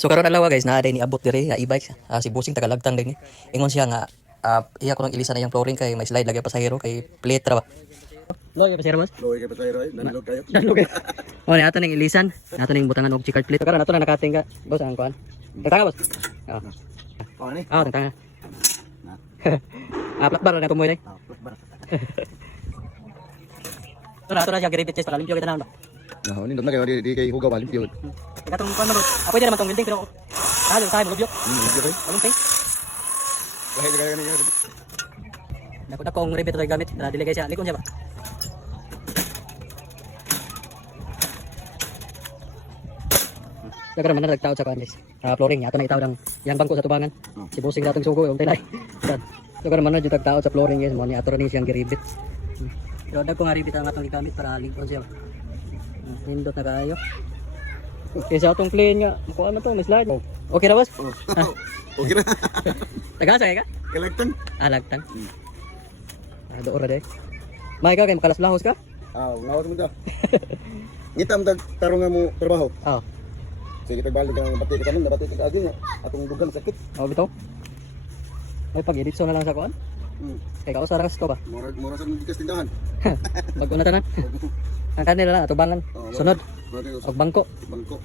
So karon alawa guys, naa day ni abot diri e-bike si Busing tagalagtang din ni. Ingon siya nga iya ko nang ilisan na yung flooring kay may slide lagi pasahero kay plate ra ba. Loy pasahero boss. Loy kay pasahero ay nanlog kayo. Danlog kay. O ni ato ning ilisan, ato ning butangan og checkered plate. Karon ato na nakating ka. Boss ang kuan. Tanga boss. Oh ni. Tanga. Plat bar na tumoy day. Plat bar. Ato na siya grade test para limpyo kita na. No, ni na kayo di kay hugaw limpyo. Katong kuan mo. Pwede naman tong building pero tayo mo lubyo. Limpyo kay. Anong thing? Bahay kaya niya. Dapat akong rebate ito gamit na diligay siya. Likon siya ba? Dagar man na nagtaod sa kanis. Flooring ato na itaw ng yang bangko sa tubangan. Si Busing datong sugo yung tilay. Dagar man na jud tagtaod sa flooring guys mo ni ato ni siyang giribit. Pero dag ko nga ribit ang atong gigamit para likon siya. Nindot na kayo. Kaysa atong plane nga, makuha na to, may slide. Okay na boss? Okay na. Tagasa ka? Kalagtang. Lagtang. Doon ra day. May ka kay makalas lahos ka? Nawas mo ta. Ngita mo tarong nga mo trabaho. Sige tagbalik ang bati ka nun, nabati ka agin atong dugang sakit. Bitaw. May pag-edit so na lang sa kuan. Kay kaos ra ko ba? Mura sa bigas tindahan. Mag-una tanan. Ang kanila na tubangan. Sunod. Og bangko. Bangko.